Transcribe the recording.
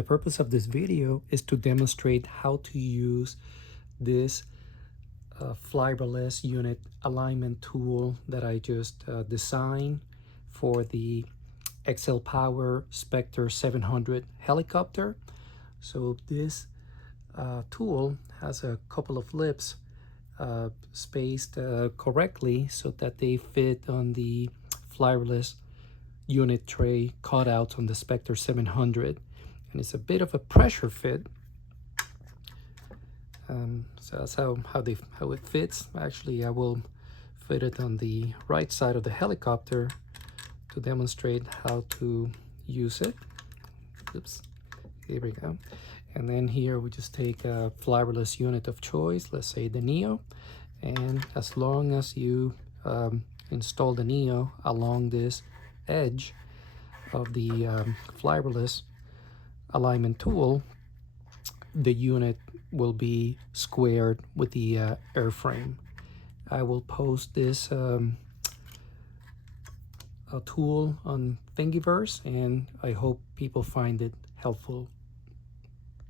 The purpose of this video is to demonstrate how to use this fiberless unit alignment tool that I just designed for the XL Power Specter 700 helicopter. So this tool has a couple of lips spaced correctly so that they fit on the fiberless unit tray cutouts on the Specter 700, and it's a bit of a pressure fit. So that's how it fits. Actually, I will fit it on the right side of the helicopter to demonstrate how to use it. Oops, here we go. And then here we just take a fiberless unit of choice, let's say the Neo, and as long as you install the Neo along this edge of the fiberless alignment tool, the unit will be squared with the airframe. I will post this a tool on Thingiverse, and I hope people find it helpful.